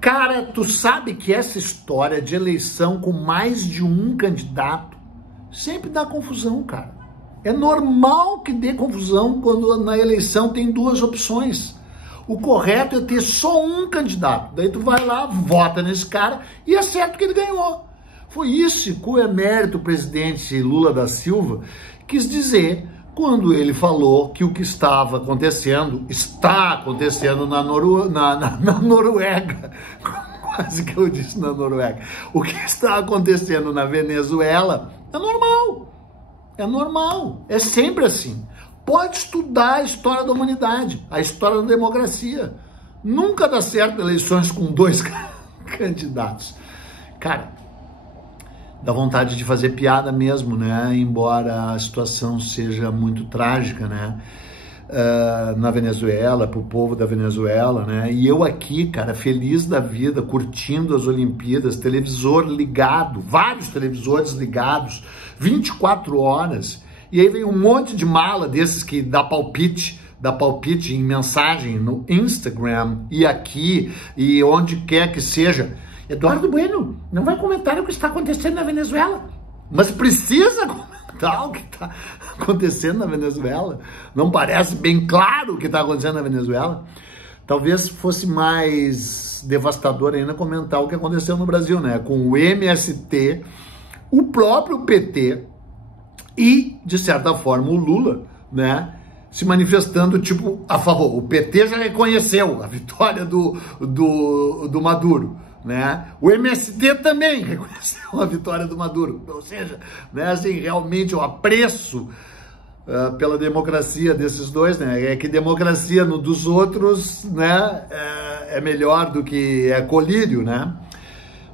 Cara, tu sabe que essa história de eleição com mais de um candidato sempre dá confusão, cara. É normal que dê confusão quando na eleição tem duas opções. O correto é ter só um candidato. Daí tu vai lá, vota nesse cara e é certo que ele ganhou. Foi isso que o emérito presidente Lula da Silva quis dizer quando ele falou que o que estava acontecendo, está acontecendo na Noruega. Quase que eu disse na Noruega. O que está acontecendo na Venezuela é normal. É normal. É sempre assim. Pode estudar a história da humanidade, a história da democracia. Nunca dá certo eleições com dois candidatos. Cara, dá vontade de fazer piada mesmo, né? Embora a situação seja muito trágica, né? Na Venezuela, pro povo da Venezuela, né? E eu aqui, cara, feliz da vida, curtindo as Olimpíadas, televisor ligado, vários televisores ligados, 24 horas. E aí vem um monte de mala desses que dá palpite em mensagem no Instagram e aqui e onde quer que seja. Eduardo Bueno, não vai comentar o que está acontecendo na Venezuela. Mas precisa comentar o que está acontecendo na Venezuela? Não parece bem claro o que está acontecendo na Venezuela? Talvez fosse mais devastador ainda comentar o que aconteceu no Brasil, né? Com o MST, o próprio PT e, de certa forma, o Lula, né? Se manifestando, tipo, a favor. O PT já reconheceu a vitória do Maduro, né? O MST também reconheceu a vitória do Maduro. Ou seja, né, assim, realmente o apreço pela democracia desses dois, né? É que democracia no dos outros, né, é melhor do que colírio, né?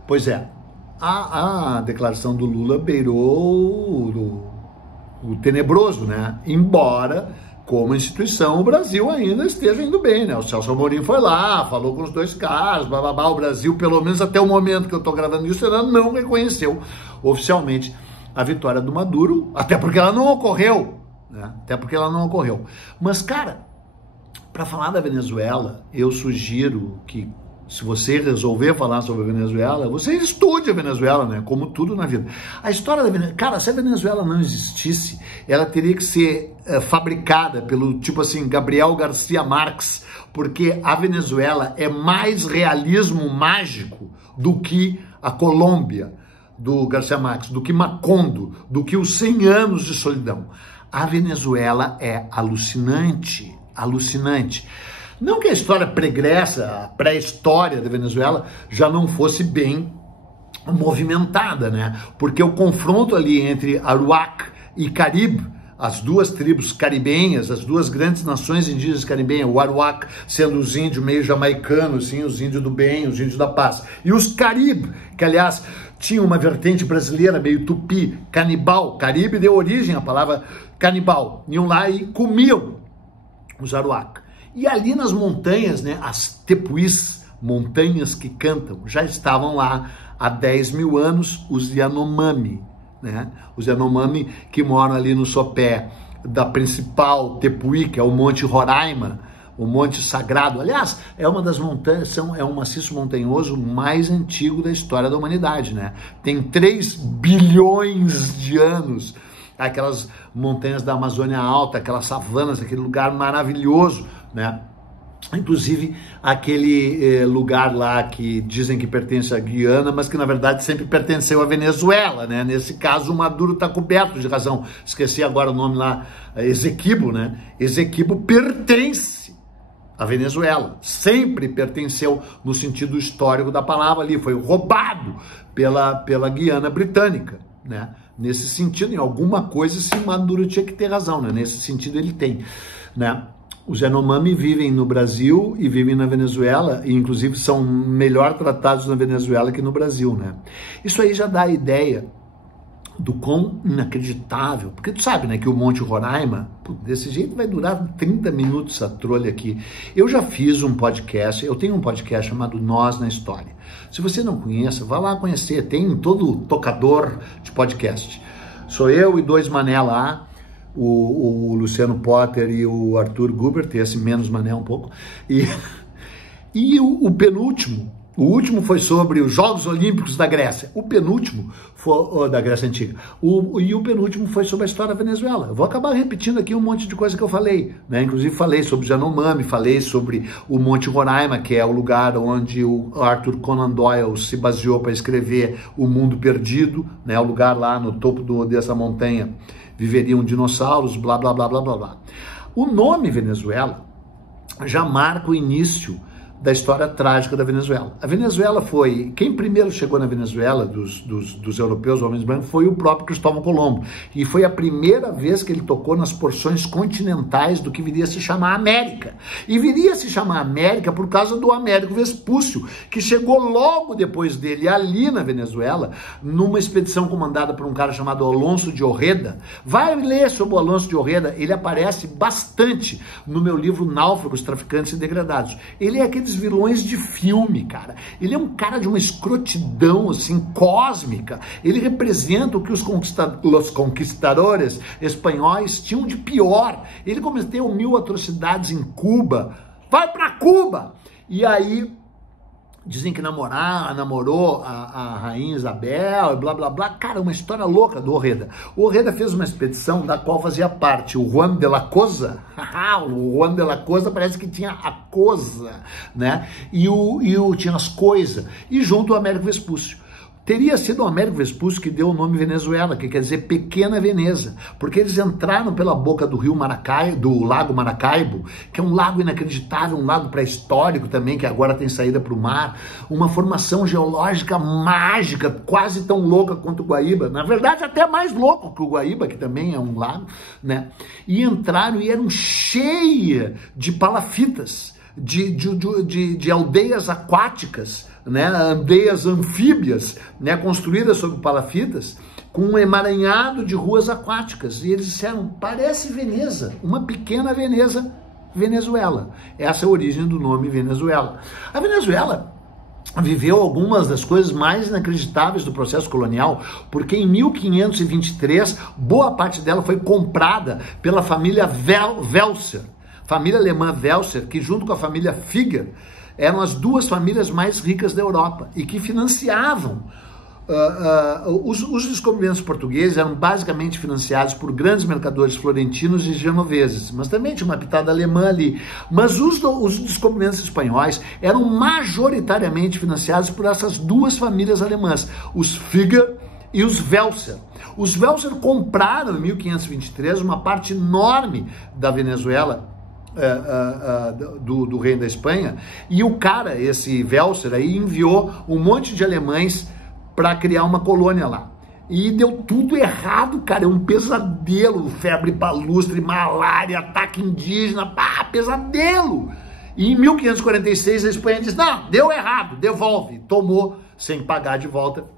Pois é, a declaração do Lula beirou o tenebroso, né? Embora, como instituição, o Brasil ainda esteja indo bem, né? O Celso Amorim foi lá, falou com os dois caras, bababá. O Brasil, pelo menos até o momento que eu tô gravando isso, ela não reconheceu oficialmente a vitória do Maduro, até porque ela não ocorreu, né? Até porque ela não ocorreu. Mas, cara, para falar da Venezuela, eu sugiro que, se você resolver falar sobre a Venezuela, você estude a Venezuela, né? Como tudo na vida. A história da Venezuela... Cara, se a Venezuela não existisse, ela teria que ser fabricada pelo, tipo assim, Gabriel Garcia Marques, porque a Venezuela é mais realismo mágico do que a Colômbia, do Garcia Marques, do que Macondo, do que os 100 anos de solidão. A Venezuela é alucinante, alucinante. Não que a história pregressa, a pré-história da Venezuela já não fosse bem movimentada, né? Porque o confronto ali entre Aruac e Caribe, as duas tribos caribenhas, as duas grandes nações indígenas caribenhas, o Aruac sendo os índios meio jamaicanos, assim, os índios do bem, os índios da paz, e os Caribe, que aliás tinham uma vertente brasileira meio tupi, canibal. Caribe deu origem à palavra canibal. Iam lá e comiam os Aruac. E ali nas montanhas, né, as tepuís, montanhas que cantam, já estavam lá há 10 mil anos os Yanomami, né? Os Yanomami que moram ali no sopé da principal tepuí, que é o Monte Roraima, o Monte Sagrado. Aliás, é uma das montanhas, é um maciço montanhoso mais antigo da história da humanidade, né? Tem 3 bilhões de anos. Aquelas montanhas da Amazônia Alta, aquelas savanas, aquele lugar maravilhoso, né? Inclusive aquele lugar lá que dizem que pertence à Guiana, mas que na verdade sempre pertenceu à Venezuela, né? Nesse caso o Maduro está coberto de razão. Esqueci agora o nome lá, Esequibo, né? Esequibo pertence à Venezuela, sempre pertenceu no sentido histórico da palavra ali, foi roubado pela Guiana Britânica, né? Nesse sentido, em alguma coisa, esse Maduro tinha que ter razão, né? Nesse sentido ele tem, né? Os Yanomami vivem no Brasil e vivem na Venezuela, e inclusive são melhor tratados na Venezuela que no Brasil, né? Isso aí já dá a ideia do quão inacreditável, porque tu sabe, né, que o Monte Roraima, desse jeito vai durar 30 minutos essa trolha aqui. Eu já fiz um podcast, eu tenho um podcast chamado Nós na História. Se você não conhece, vá lá conhecer, tem em todo tocador de podcast. Sou eu e 2 mané lá, o Luciano Potter e o Arthur Gubert, esse menos mané um pouco, e o penúltimo O último foi sobre os Jogos Olímpicos da Grécia. O penúltimo foi da Grécia Antiga. E o penúltimo foi sobre a história da Venezuela. Eu vou acabar repetindo aqui um monte de coisa que eu falei, né? Inclusive falei sobre Yanomami, falei sobre o Monte Roraima, que é o lugar onde o Arthur Conan Doyle se baseou para escrever O Mundo Perdido, né? O lugar lá no topo dessa montanha viveriam dinossauros, blá, blá, blá, blá, blá, blá. O nome Venezuela já marca o início da história trágica da Venezuela. A Venezuela foi... Quem primeiro chegou na Venezuela, dos europeus, homens brancos, foi o próprio Cristóvão Colombo. E foi a primeira vez que ele tocou nas porções continentais do que viria a se chamar América. E viria a se chamar América por causa do Américo Vespúcio, que chegou logo depois dele, ali na Venezuela, numa expedição comandada por um cara chamado Alonso de Ojeda. Vai ler sobre o Alonso de Ojeda, ele aparece bastante no meu livro Náufragos, Traficantes e Degradados. Ele é aqueles vilões de filme, cara. Ele é um cara de uma escrotidão, assim, cósmica. Ele representa o que os conquistadores espanhóis tinham de pior. Ele cometeu 1000 atrocidades em Cuba. Vai pra Cuba! E aí... Dizem que namorou a Rainha Isabel, blá, blá, blá. Cara, uma história louca do Ojeda. O Ojeda fez uma expedição da qual fazia parte o Juan de la Cosa. O Juan de la Cosa parece que tinha a coisa, né? E tinha as coisas. E junto o Américo Vespúcio. Teria sido o Américo Vespúcio que deu o nome Venezuela, que quer dizer Pequena Veneza, porque eles entraram pela boca do rio Maracaibo, do Lago Maracaibo, que é um lago inacreditável, um lago pré-histórico também, que agora tem saída para o mar, uma formação geológica mágica, quase tão louca quanto o Guaíba, na verdade até mais louco que o Guaíba, que também é um lago, né? E entraram e eram cheias de palafitas, de aldeias aquáticas, né, aldeias anfíbias, né, construídas sobre palafitas, com um emaranhado de ruas aquáticas. E eles disseram, parece Veneza, uma pequena Veneza, Venezuela. Essa é a origem do nome Venezuela. A Venezuela viveu algumas das coisas mais inacreditáveis do processo colonial, porque em 1523, boa parte dela foi comprada pela família Welser, família alemã Welser, que junto com a família Figer, eram as duas famílias mais ricas da Europa e que financiavam. Os descobrimentos portugueses eram basicamente financiados por grandes mercadores florentinos e genoveses, mas também tinha uma pitada alemã ali. Mas os descobrimentos espanhóis eram majoritariamente financiados por essas duas famílias alemãs, os Figer e os Welser. Os Welser compraram em 1523 uma parte enorme da Venezuela, do reino da Espanha, e o cara, esse Welser aí, enviou um monte de alemães para criar uma colônia lá. E deu tudo errado, cara, é um pesadelo, febre palustre, malária, ataque indígena, pá, pesadelo. E em 1546 a Espanha disse, não, deu errado, devolve, tomou sem pagar de volta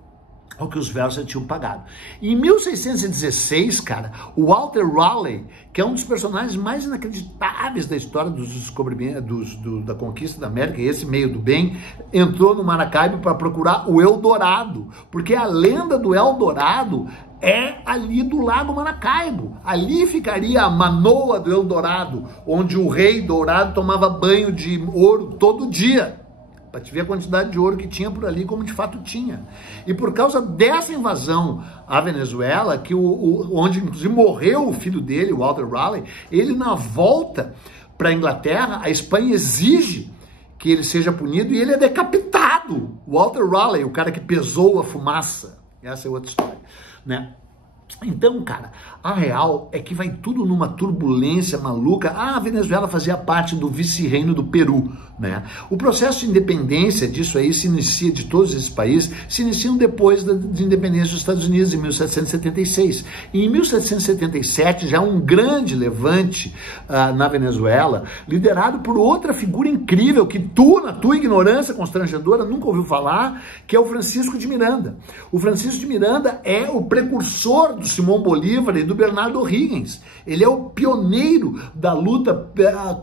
o que os Welser tinham pagado. Em 1616, cara, o Walter Raleigh, que é um dos personagens mais inacreditáveis da história dos descobrimentos, da conquista da América, esse meio do bem, entrou no Maracaibo para procurar o Eldorado, porque a lenda do Eldorado é ali do Lago Maracaibo. Ali ficaria a Manoa do Eldorado, onde o rei dourado tomava banho de ouro todo dia, para te ver a quantidade de ouro que tinha por ali, como de fato tinha. E por causa dessa invasão à Venezuela, onde inclusive morreu o filho dele, o Walter Raleigh, ele na volta para a Inglaterra, a Espanha exige que ele seja punido e ele é decapitado. Walter Raleigh, o cara que pesou a fumaça. Essa é outra história, né? Então, cara, a real é que vai tudo numa turbulência maluca. A Venezuela fazia parte do vice-reino do Peru, né? O processo de independência disso aí se inicia, de todos esses países, se iniciam depois da independência dos Estados Unidos, em 1776. E em 1777, já um grande levante na Venezuela, liderado por outra figura incrível, que tu, na tua ignorância constrangedora, nunca ouviu falar, que é o Francisco de Miranda. O Francisco de Miranda é o precursor do Simão Bolívar e do Bernardo O'Higgins. Ele é o pioneiro da luta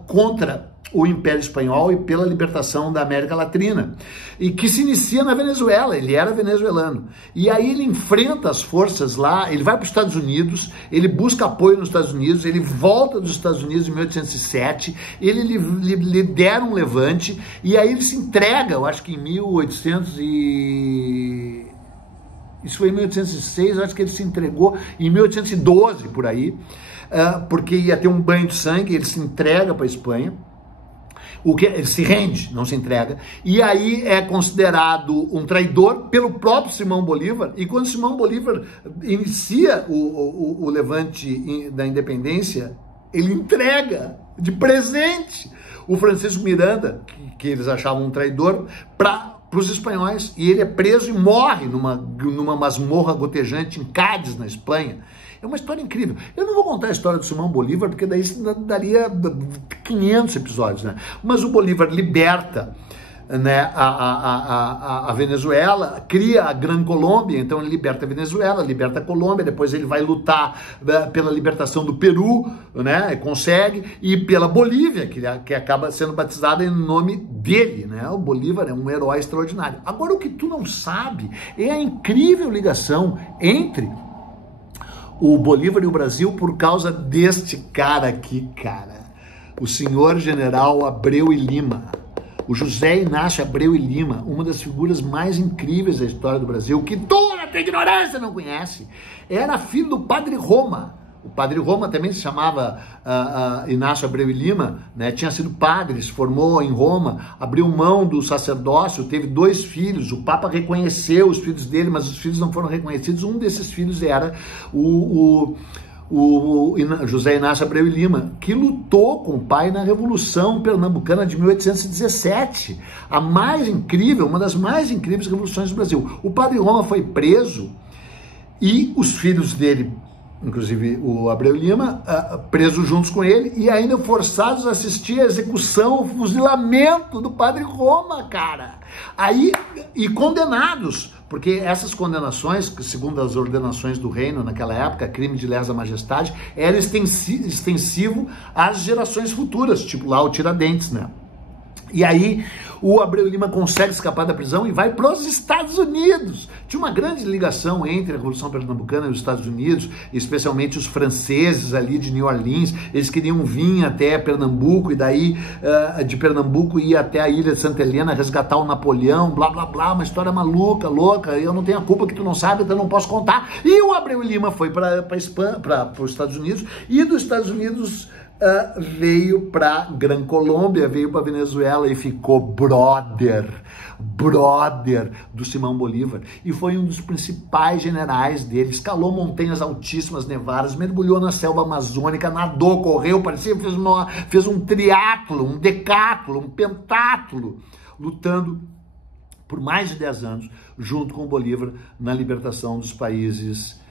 contra o Império Espanhol e pela libertação da América Latina, e que se inicia na Venezuela. Ele era venezuelano, e aí ele enfrenta as forças lá, ele vai para os Estados Unidos, ele busca apoio nos Estados Unidos, ele volta dos Estados Unidos em 1807, ele lidera um levante, e aí ele se entrega, eu acho que em 1800 e... Isso foi em 1806, eu acho que ele se entregou em 1812, por aí, porque ia ter um banho de sangue, ele se entrega para a Espanha. Ele se rende, não se entrega, e aí é considerado um traidor pelo próprio Simão Bolívar, e quando Simão Bolívar inicia o levante da independência, ele entrega de presente o Francisco Miranda, que eles achavam um traidor, para os espanhóis, e ele é preso e morre numa masmorra gotejante em Cádiz, na Espanha. É uma história incrível. Eu não vou contar a história do Simão Bolívar, porque daí daria 500 episódios, né? Mas o Bolívar liberta, né, a Venezuela, cria a Gran Colômbia, então ele liberta a Venezuela, liberta a Colômbia, depois ele vai lutar pela libertação do Peru, né, consegue, e pela Bolívia, que acaba sendo batizada em nome dele, né? O Bolívar é um herói extraordinário. Agora, o que tu não sabe é a incrível ligação entre o Bolívar e o Brasil por causa deste cara aqui, cara. O senhor general Abreu e Lima. O José Inácio Abreu e Lima, uma das figuras mais incríveis da história do Brasil, que toda a ignorância não conhece, era filho do Padre Roma. O Padre Roma também se chamava Inácio Abreu e Lima, né? Tinha sido padre, se formou em Roma, abriu mão do sacerdócio, teve 2 filhos, o Papa reconheceu os filhos dele, mas os filhos não foram reconhecidos. Um desses filhos era o José Inácio Abreu e Lima, que lutou com o pai na Revolução Pernambucana de 1817, a mais incrível, uma das mais incríveis revoluções do Brasil. O Padre Roma foi preso e os filhos dele, inclusive o Abreu e Lima, presos juntos com ele e ainda forçados a assistir à execução, o fuzilamento do Padre Roma, cara. Aí, e condenados, porque essas condenações, segundo as ordenações do reino naquela época, crime de lesa majestade, era extensivo às gerações futuras, tipo lá o Tiradentes, né? E aí o Abreu Lima consegue escapar da prisão e vai para os Estados Unidos. Tinha uma grande ligação entre a Revolução Pernambucana e os Estados Unidos, especialmente os franceses ali de New Orleans. Eles queriam vir até Pernambuco e daí de Pernambuco ir até a ilha de Santa Helena resgatar o Napoleão, blá blá blá, uma história maluca, louca. Eu não tenho a culpa que tu não sabe, então eu não posso contar. E o Abreu Lima foi para os Estados Unidos, e dos Estados Unidos veio para Gran Colômbia, veio para Venezuela e ficou brother do Simão Bolívar, e foi um dos principais generais dele. Escalou montanhas altíssimas, nevadas, mergulhou na selva amazônica, nadou, correu, parecia que fez um triatlo, um decátlo, um pentatlo, lutando por mais de 10 anos junto com o Bolívar na libertação dos países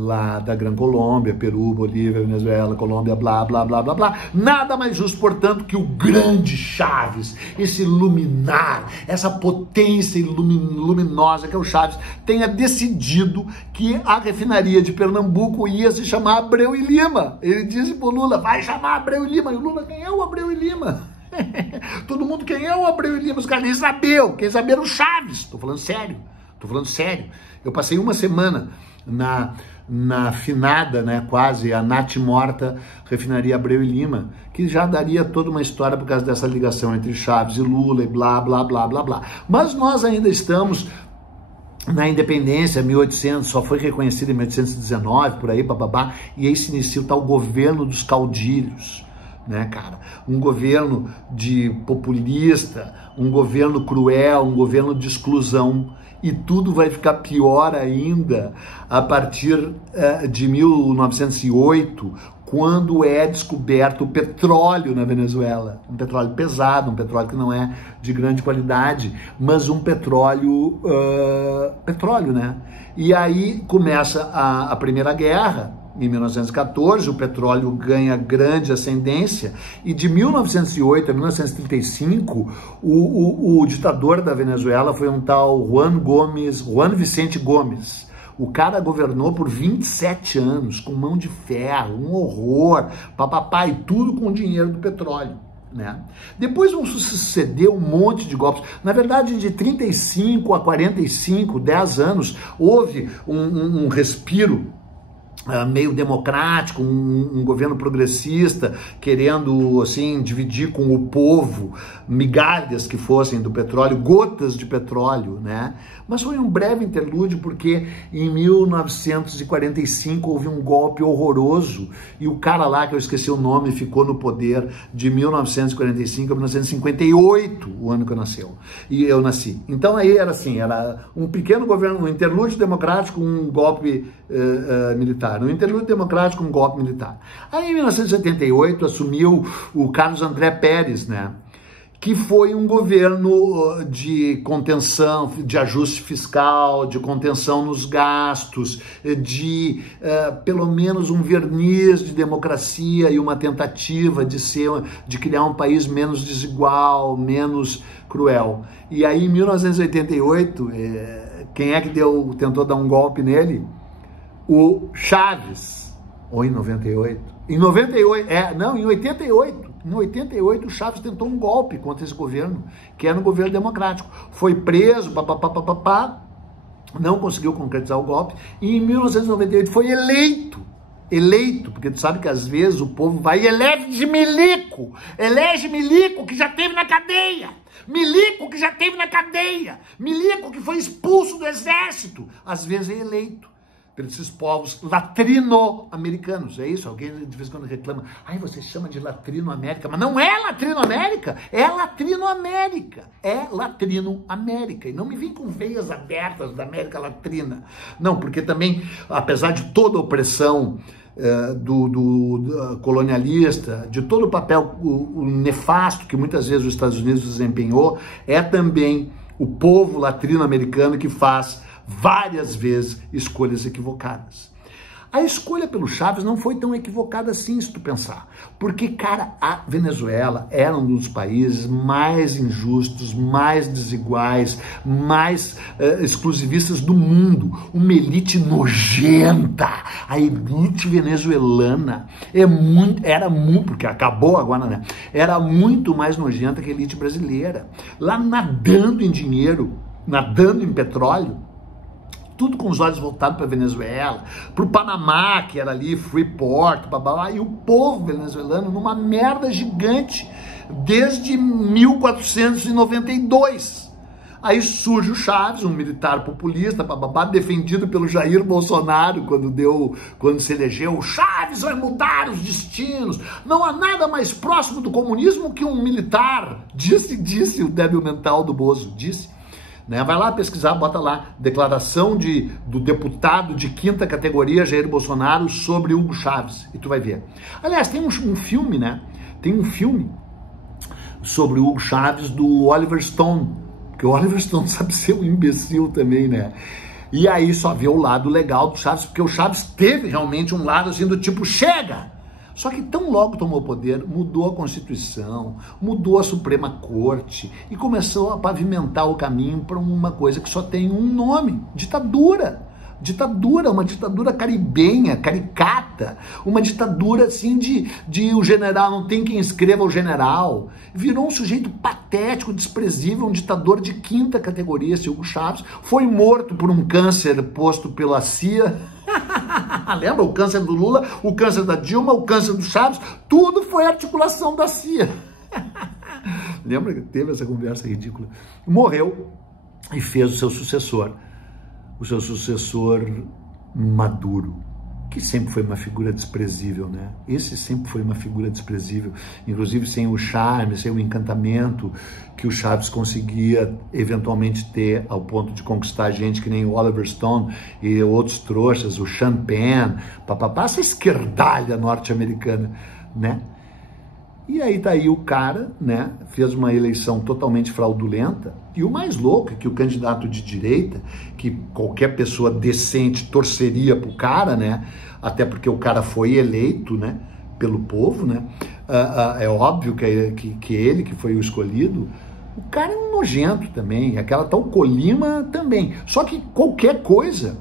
lá da Gran Colômbia, Peru, Bolívia, Venezuela, Colômbia, blá, blá, blá, blá, blá. Nada mais justo, portanto, que o grande Chaves, esse luminar, essa potência luminosa que é o Chaves, tenha decidido que a refinaria de Pernambuco ia se chamar Abreu e Lima. Ele disse pro Lula, vai chamar Abreu e Lima. E o Lula, quem é o Abreu e Lima? Todo mundo, quem é o Abreu e Lima? Os caras nem sabiam, quem sabia era o Chaves. Tô falando sério. Eu passei uma semana na finada, né, quase, a natimorta refinaria Abreu e Lima, que já daria toda uma história por causa dessa ligação entre Chaves e Lula e blá, blá, blá, blá, blá. Mas nós ainda estamos na independência, 1800, só foi reconhecida em 1819, por aí, bababá, e aí se inicia o tal governo dos caudilhos, né, cara? Um governo populista, um governo cruel, um governo de exclusão. E tudo vai ficar pior ainda a partir de 1908, quando é descoberto o petróleo na Venezuela. Um petróleo pesado, um petróleo que não é de grande qualidade, mas um petróleo, né? E aí começa a Primeira Guerra. Em 1914, o petróleo ganha grande ascendência, e de 1908 a 1935, o ditador da Venezuela foi um tal Juan Vicente Gomes. O cara governou por 27 anos, com mão de ferro, um horror, papapá, e tudo com o dinheiro do petróleo. Né? Depois vão suceder um monte de golpes. Na verdade, de 35 a 45, 10 anos, houve um respiro meio democrático, um governo progressista querendo assim dividir com o povo migalhas que fossem do petróleo, gotas de petróleo, né? Mas foi um breve interlúdio porque em 1945 houve um golpe horroroso e o cara lá, que eu esqueci o nome, ficou no poder de 1945 a 1958, o ano que eu nasci. Então aí era assim, era um pequeno governo, um interlúdio democrático, um golpe militar. No interlúdio democrático, um golpe militar. Aí, em 1978, assumiu o Carlos André Pérez, né? Que foi um governo de contenção, de ajuste fiscal, de contenção nos gastos, de pelo menos um verniz de democracia e uma tentativa de criar um país menos desigual, menos cruel. E aí, em 1988, quem é que tentou dar um golpe nele? O Chaves, ou em 98? Em 98, em 88. Em 88, o Chaves tentou um golpe contra esse governo, que era um governo democrático. Foi preso, não conseguiu concretizar o golpe, e em 1998 foi eleito, porque tu sabe que às vezes o povo vai e elege milico que já teve na cadeia, milico que foi expulso do exército, às vezes é eleito pelos esses povos latrino-americanos, é isso? Alguém de vez em quando reclama, você chama de latrino-américa, mas não é latrino-américa, é latino-américa, e não me vem com veias abertas da América Latina, não, porque também, apesar de toda a opressão do colonialista, de todo o papel o nefasto que muitas vezes os Estados Unidos desempenhou, é também o povo latino-americano que faz várias vezes escolhas equivocadas. A escolha pelo Chaves não foi tão equivocada assim, se tu pensar. Porque, cara, a Venezuela era um dos países mais injustos, mais desiguais, mais exclusivistas do mundo. Uma elite nojenta. A elite venezuelana era muito, porque acabou agora, né? Era muito mais nojenta que a elite brasileira. Lá nadando em dinheiro, nadando em petróleo, tudo com os olhos voltados para a Venezuela, para o Panamá, que era ali, Freeport, e o povo venezuelano numa merda gigante, desde 1492. Aí surge o Chaves, um militar populista, defendido pelo Jair Bolsonaro, quando se elegeu. O Chaves vai mudar os destinos. Não há nada mais próximo do comunismo que um militar, disse o débil mental do Bozo, disse. Né? Vai lá pesquisar, bota lá, declaração do deputado de 5ª categoria, Jair Bolsonaro, sobre Hugo Chávez, e tu vai ver. Aliás, tem um filme, né? Tem um filme sobre o Hugo Chávez do Oliver Stone, porque o Oliver Stone sabe ser um imbecil também, né? E aí só vê o lado legal do Chávez, porque o Chávez teve realmente um lado assim do tipo, chega! Só que tão logo tomou poder, mudou a Constituição, mudou a Suprema Corte e começou a pavimentar o caminho para uma coisa que só tem um nome: ditadura. Ditadura, uma ditadura caribenha, caricata, uma ditadura assim de o general, não tem quem escreva o general. Virou um sujeito patético, desprezível, um ditador de 5ª categoria, esse Hugo Chávez. Foi morto por um câncer posto pela CIA. Lembra? O câncer do Lula, o câncer da Dilma, o câncer do Chaves, tudo foi articulação da CIA. Lembra que teve essa conversa ridícula? Morreu e fez o seu sucessor Maduro, que sempre foi uma figura desprezível, né? Esse sempre foi uma figura desprezível, inclusive sem o charme, sem o encantamento que o Chaves conseguia eventualmente ter, ao ponto de conquistar gente que nem o Oliver Stone e outros trouxas, o Sean Penn, essa esquerdalha norte-americana, né? E aí tá aí o cara, né, fez uma eleição totalmente fraudulenta, e o mais louco é que o candidato de direita, que qualquer pessoa decente torceria pro cara, né, até porque o cara foi eleito, né, pelo povo, né, é óbvio que ele que foi o escolhido, o cara é um nojento também, aquela tal Colima também, só que qualquer coisa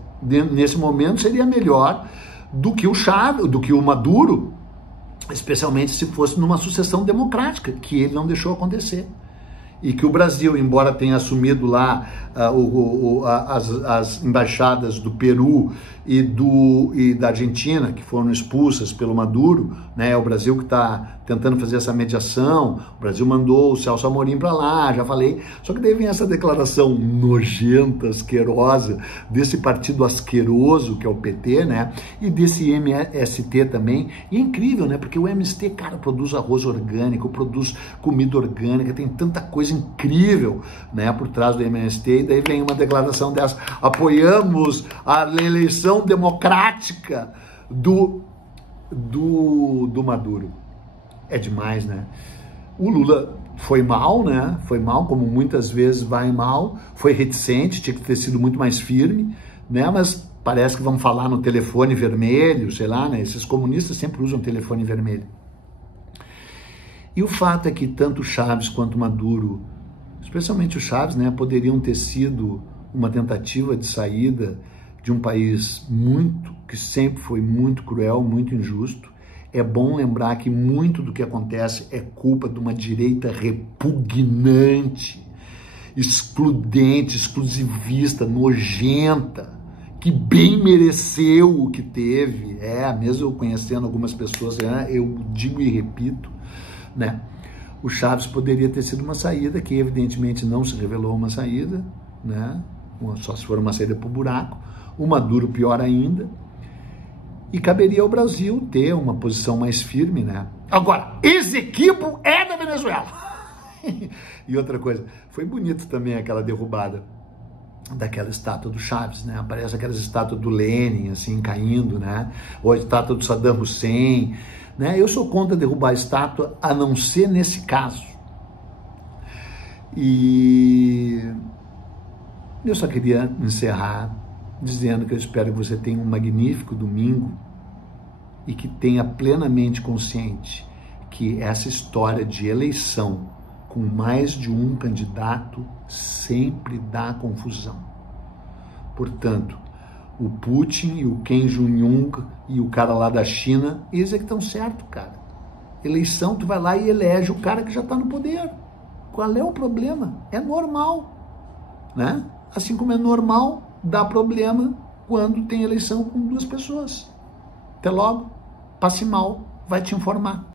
nesse momento seria melhor do que o Chávez, do que o Maduro, especialmente se fosse numa sucessão democrática, que ele não deixou acontecer. E que o Brasil, embora tenha assumido lá as embaixadas do Peru e da Argentina, que foram expulsas pelo Maduro, né? É o Brasil que está tentando fazer essa mediação, o Brasil mandou o Celso Amorim para lá, já falei, só que daí vem essa declaração nojenta, asquerosa, desse partido asqueroso que é o PT, né? E desse MST também, e é incrível, né? Porque o MST, cara, produz arroz orgânico, produz comida orgânica, tem tanta coisa incrível, né, por trás do MST, e daí vem uma declaração dessa: apoiamos a eleição democrática do Maduro. É demais, né? O Lula foi mal, né? Foi mal, como muitas vezes vai mal, foi reticente, tinha que ter sido muito mais firme, né? Mas parece que vão falar no telefone vermelho, sei lá, né? Esses comunistas sempre usam telefone vermelho. E o fato é que tanto o Chávez quanto o Maduro, especialmente o Chávez, né, poderiam ter sido uma tentativa de saída de um país que sempre foi muito cruel, muito injusto. É bom lembrar que muito do que acontece é culpa de uma direita repugnante, excludente, exclusivista, nojenta, que bem mereceu o que teve. Mesmo eu conhecendo algumas pessoas, eu digo e repito, né? O Chávez poderia ter sido uma saída, que evidentemente não se revelou uma saída, né? Só se for uma saída para o buraco. O Maduro, pior ainda. E caberia ao Brasil ter uma posição mais firme, né? Agora, Esequibo é da Venezuela. E outra coisa, foi bonito também aquela derrubada daquela estátua do Chávez, né? Aparece aquelas estátuas do Lenin, assim, caindo, né? Ou a estátua do Saddam Hussein, né? Eu sou contra derrubar a estátua, a não ser nesse caso. E eu só queria encerrar dizendo que eu espero que você tenha um magnífico domingo e que tenha plenamente consciente que essa história de eleição com mais de um candidato sempre dá confusão. Portanto, o Putin e o Kim Jong-un e o cara lá da China, eles é que estão certo, cara. Eleição, tu vai lá e elege o cara que já está no poder. Qual é o problema? É normal, né? Assim como é normal, dá problema quando tem eleição com duas pessoas. Até logo, passe mal, vai te informar.